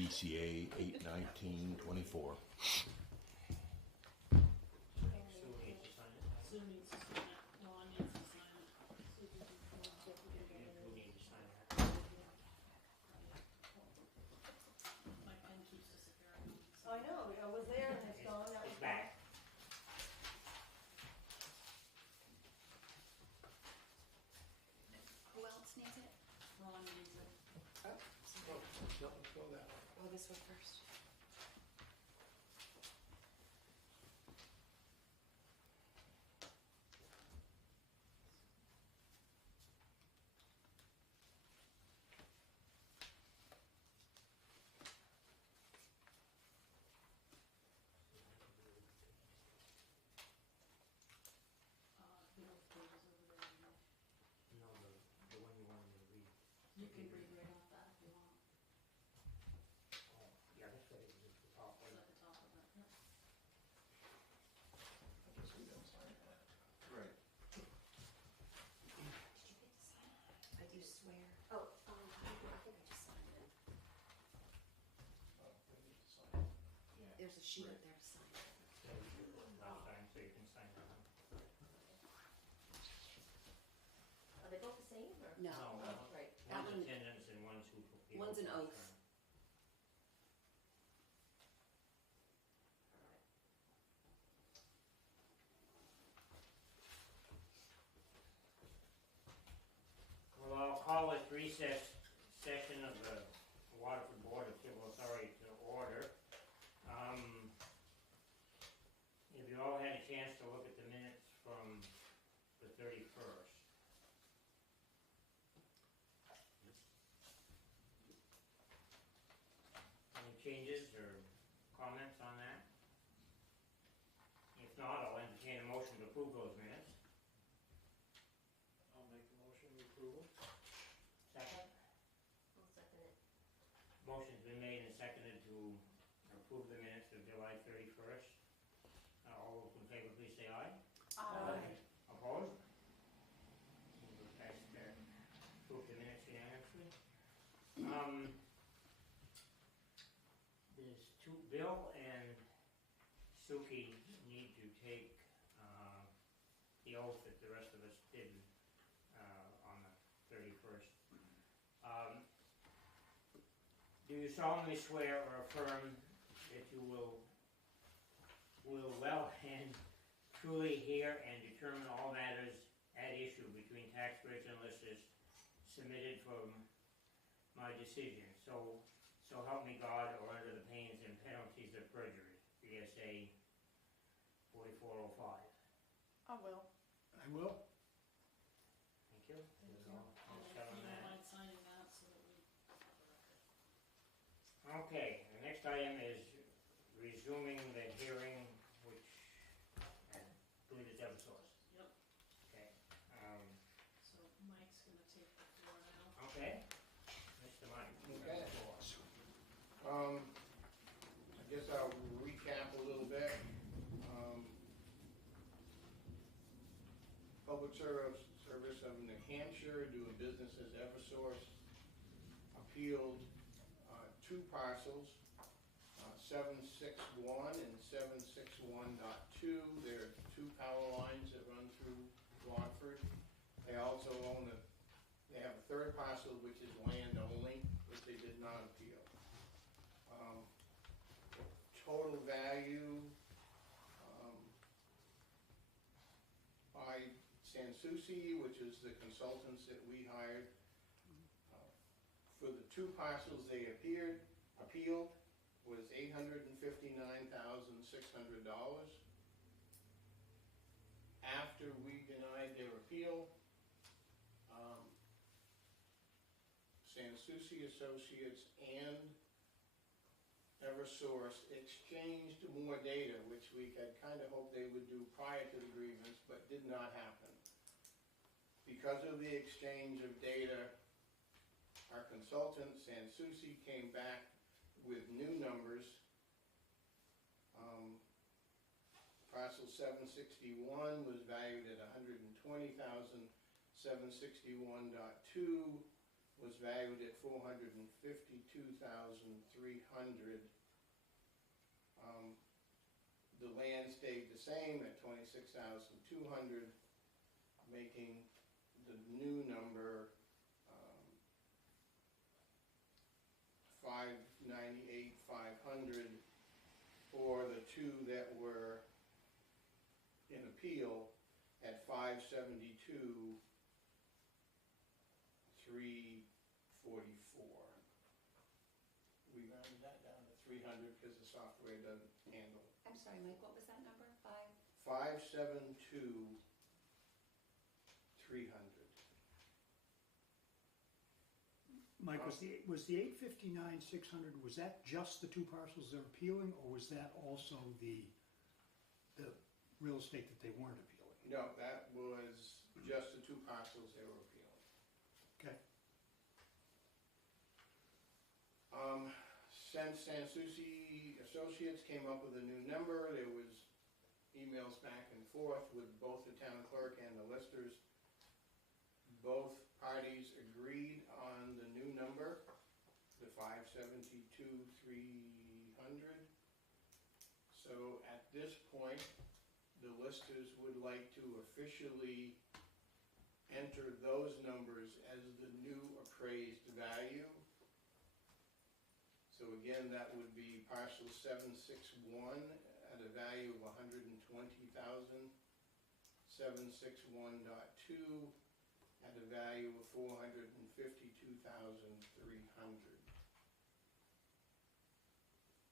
BCA 81924. Sue needs to sign it. Sue needs to sign it. Ron needs to sign it. You do need to sign that. My pen keeps disappearing. I know, I was there and it's gone. That was It's back. Who else needs it? Ron needs it. Oh, Oh, no, let's go that way. oh, this one first. Bill's pages over there. You know. No, the one you wanted me to read. You can read right off that if you want. Oh, yeah, that's what it was at the top. It's at the top of it. Yep. I guess we don't sign that. Right. Did you get to sign it? I do swear. Oh, I think I just signed it. Oh, we need to sign it. Yeah. There's a sheet up there to sign. So you last time, so you can sign that one. are they both the same or? No, No, Oh, right. that One's one, attendance and one's who fulfilled. One's an the oath. term. Well, I'll call this recess session of the Waterford Board of Civil Authority to order. If you all had a chance to look at the minutes from the 31st. Any changes or comments on that? If not, I'll entertain a motion to approve those minutes. I'll make the motion to approval. Second? I'll second it. Motion's been made and seconded to approve the minutes of July 31st. All those in favor, please say aye. Aye. Opposed? We'll pass that, approve the minutes unanimously. There's two, Bill and Suki need to take the oath that the rest of us did on the 31st. Do you solemnly swear or affirm that you will well and truly hear and determine all matters at issue between taxpayers and listers submitted from my decision? So help me God, or under the pains and penalties of perjury. BSA 4405. I will. I will. Thank you. Thank you. I'll If start on you don't that. mind signing that so that we. Okay, the next item is resuming the hearing, which I believe is Eversource. Yep. Okay. So Mike's gonna take the floor now. Okay. Mr. Mike. Okay. I guess I'll recap a little bit. Public Service of New Hampshire, doing business as Eversource, appealed two parcels, 761 and 761.2. There are two power lines that run through Waterford. They also own they have a third parcel which is land only, which they did not appeal. Total value by Sansucci, which is the consultants that we hired, for the two parcels they appealed was $859,600. After we denied their appeal, Sansucci Associates and Eversource exchanged more data, which we had kind of hoped they would do prior to the grievance, but did not happen. Because of the exchange of data, our consultant, Sansucci, came back with new numbers. Parcel 761 was valued at $120,000. 761.2 was valued at $452,300. The land stayed the same at 26,200, making the new number 598,500 for the two that were in appeal at 572,344. We rounded that down to 300 because the software doesn't handle it. I'm sorry, Mike, what was that number? 572,300. Mike, was the 859,600, was that just the two parcels they're appealing, or was that also the real estate that they weren't appealing? No, that was just the two parcels they were appealing. Okay. Since Sansucci Associates came up with a new number, there was emails back and forth with both the town clerk and the listers. Both parties agreed on the new number, the 572,300. So at this point, the listers would like to officially enter those numbers as the new appraised value. So again, that would be parcel 761 at a value of 120,000, 761.2 at a value of 452,300.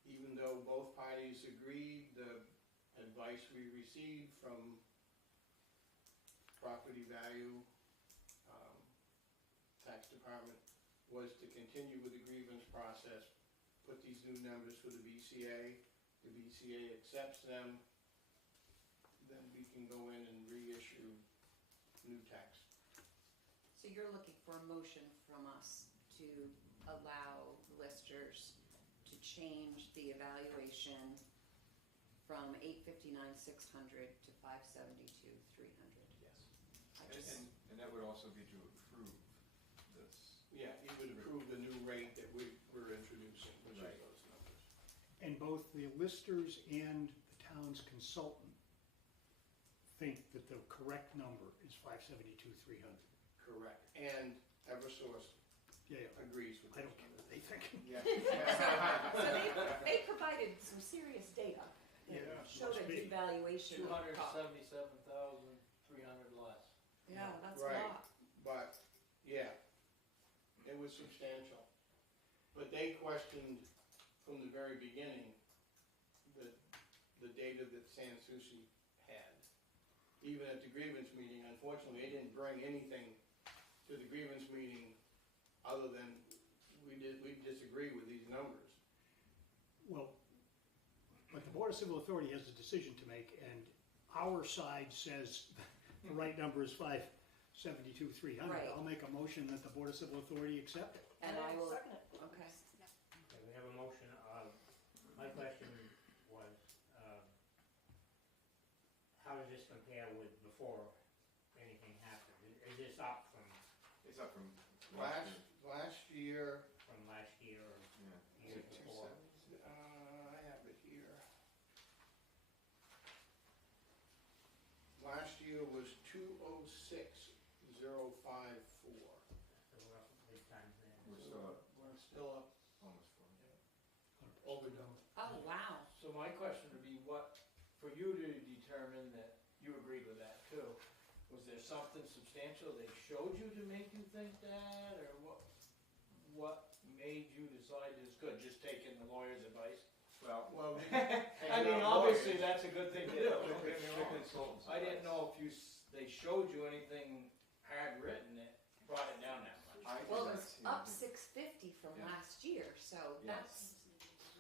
Even though both parties agreed, the advice we received from property value tax department was to continue with the grievance process, put these new numbers for the BCA. The BCA accepts them, then we can go in and reissue new tax. So you're looking for a motion from us to allow listers to change the evaluation from 859,600 to 572,300. Yes. I just, And that would also be to approve this. Yeah, you would approve the new rate that we're introducing, which is Right. those numbers. And both the listers and the town's consultant think that the correct number is 572,300. Correct. And Eversource Yeah, agrees with I those don't care numbers. what they think. Yeah. so they provided some serious data that Yeah, showed a must be. devaluation of cost. 277,300 less. Yeah, that's Right. a lot. But, yeah, it was substantial. But they questioned from the very beginning the data that Sansucci had. Even at the grievance meeting, unfortunately, they didn't bring anything to the grievance meeting other than we disagree with these numbers. Well, but the Board of Civil Authority has a decision to make, and our side says the right number is 572,300. Right. I'll make a motion that the Board of Civil Authority accept it. And I will, Second it. okay. Okay, we have a motion. My question was, how does this compare with before anything happened? Is this up from It's up from last Last year, last year or year. years before? I have it here. Last year was 206,054. So we're up big time then. We're still up We're still up almost 4. overdone. Oh, wow. So my question would be, for you to determine that you agreed with that too, was there something substantial they showed you to make you think that, or what made you decide it's good, just taking the lawyer's advice? Well, Well, I mean, obviously, that's a good thing to do, don't the get me wrong. consultants. I didn't know if they showed you anything hard written that brought it down that much. Well, it was up 650 from Yeah. last year, so Yeah. that's,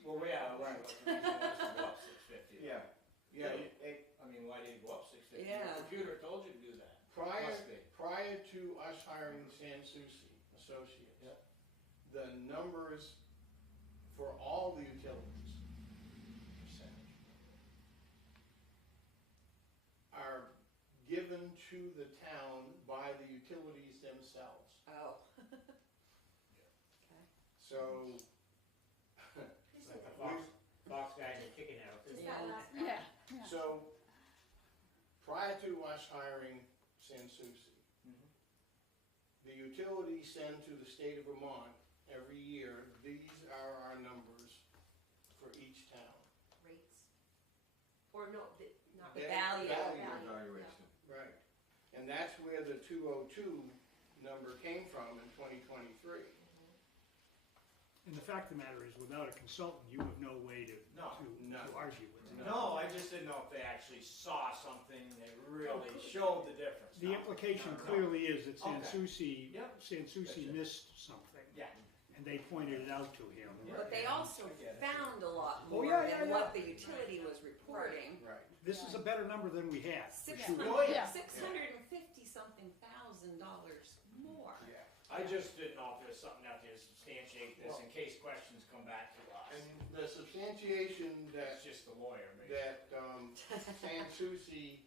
Well, yeah, Right. what the reason was to go up 650. Yeah, yeah, I mean, why did it go up 650? Yeah. The computer told you to do that. Must be. prior to us hiring Sansucci Associates, Yeah. the numbers for all the utilities percentage are given to the town by the utilities themselves. oh. Okay. So, So, prior to us hiring Sansucci, Mhm. the utilities send to the state of Vermont every year, these are our numbers for each town. Rates? Or no, not Their value. value. Evaluation. Right, and that's where the 202 number came from in 2023. And the fact of the matter is, without a consultant, you have no way to, No, none. to argue with it. No, I just didn't know if they actually saw something that really showed the difference. The No, implication no. clearly is that Okay. Sansucci, Yep. Sansucci Gotcha. missed something, Yeah. and they pointed it out to him. But they also I get it. found a lot Oh, more yeah, yeah, than yeah. what the utility was reporting. Right. This is a better number than we had, for Six sure. Oh, yeah. $650-something thousand more. Yeah. I just didn't know if there's something out there to substantiate this in case questions come back to us. And the substantiation That's that, just the lawyer, maybe. that Sansucci,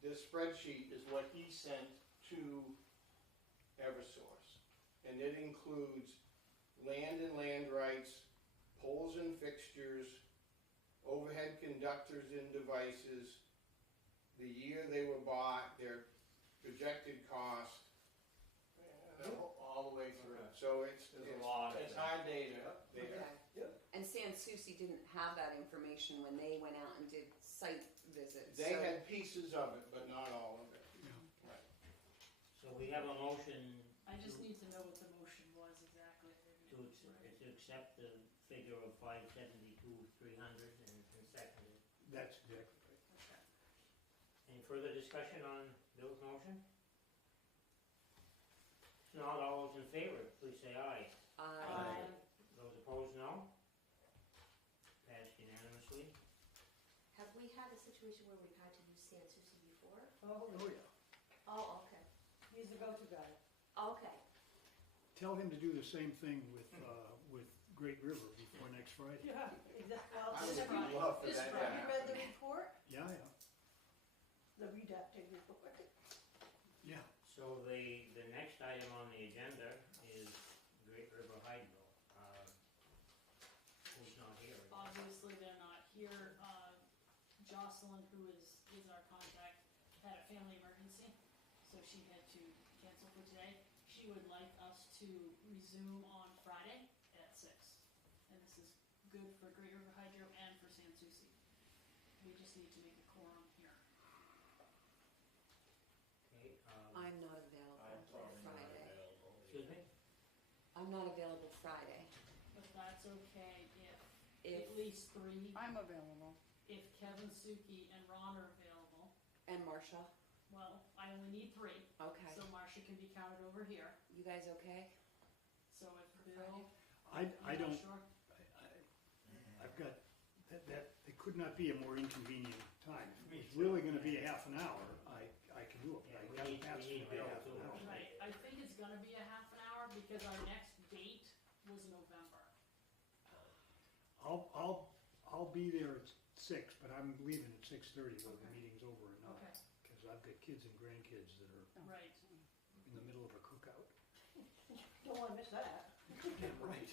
this spreadsheet is what he sent to Eversource. And it includes land and land rights, poles and fixtures, overhead conductors and devices, the year they were bought, their projected cost, all the way through. Okay. So it's, There's a lot of it's it. hard data there. Okay. And Sansucci didn't have that information when they went out and did site visits. They so- had pieces of it, but not all of it. So we have a motion I just need to know what the motion was exactly. to accept the figure of 572,300 and second it. That's exactly right. Okay. Any further discussion on Bill's motion? If not, all those in favor, please say aye. Aye. Those opposed, no. Passed unanimously. Have we had a situation where we've had to use Sansucci before? Oh, yeah. Oh, okay. He's the go-to guy. Okay. Tell him to do the same thing with Great River before next Friday. Yeah, exactly. Well, I have would you- love for This that to have you read the happen. report? Yeah, yeah, The redacted report? yeah. So the next item on the agenda is Great River Hydro. Who's not here? Obviously, they're not here. Jocelyn, who is our contact, had a family emergency, so she had to cancel for today. She would like us to resume on Friday at 6. And this is good for Great River Hydro and for Sansucci. We just need to make a quorum here. Okay, I'm not available I'm probably not Friday. available. excuse me? I'm not available Friday. But that's okay if If, at least 3, I'm available. if Kevin, Suki, and Ron are available. and Marcia, Well, I only need 3, okay. so Marcia can be counted over here. You guys okay? So if Bill, I I'm don't, not sure. I've got, it could not be a more inconvenient time. If it's really gonna be a half an hour, I can do it, Yeah, but I we haven't asked need for a Bill half an too. hour. Right, I think it's gonna be a half an hour because our next date was November. I'll be there at 6, but I'm leaving at 6:30 when the Okay. meeting's over and out. Okay, Because I've got kids and grandkids that are right. in the middle of a cookout. Don't wanna miss that. Damn right.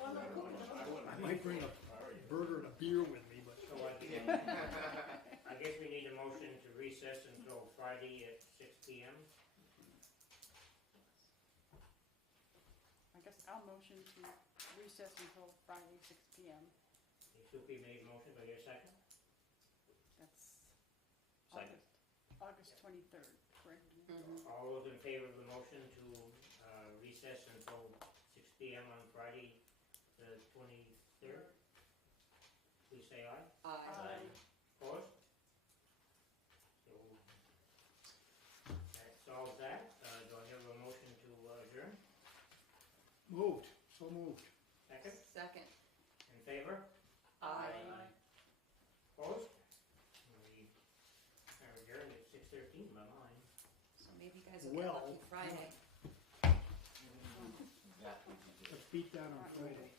Oh, no, cool. I might bring a burger and a beer with me, but So I guess we need a motion to recess until Friday at 6 p.m. I guess I'll motion to recess until Friday, 6 p.m. Suki made a motion, do I get a second? That's Second. August 23rd, correct? Mhm. All those in favor of the motion to recess until 6 p.m. on Friday, the 23rd, please say aye. Aye. Opposed? So that solves that. Do I have a motion to adjourn? moved, so moved. Second? Second. In favor? Aye. Opposed? We are adjourned at 6:13 by mine. So maybe you guys will get Well, lucky Friday. Let's beat that on Friday.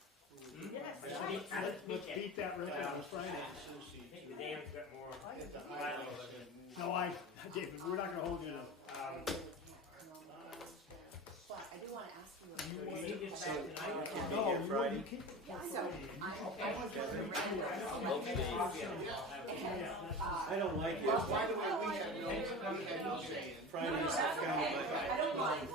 Yes, Let's right. beat- Let's beat that record on Friday. I think the dam's got more Get the violence highlights than, and- No, David, we're not gonna hold you to. But I do wanna ask you a you question. need to back tonight. No, you Friday? keep it Yeah, till so Friday. I was looking around. I don't like it. By the way, we had no say in. Friday is That's kind okay. of like. I don't mind.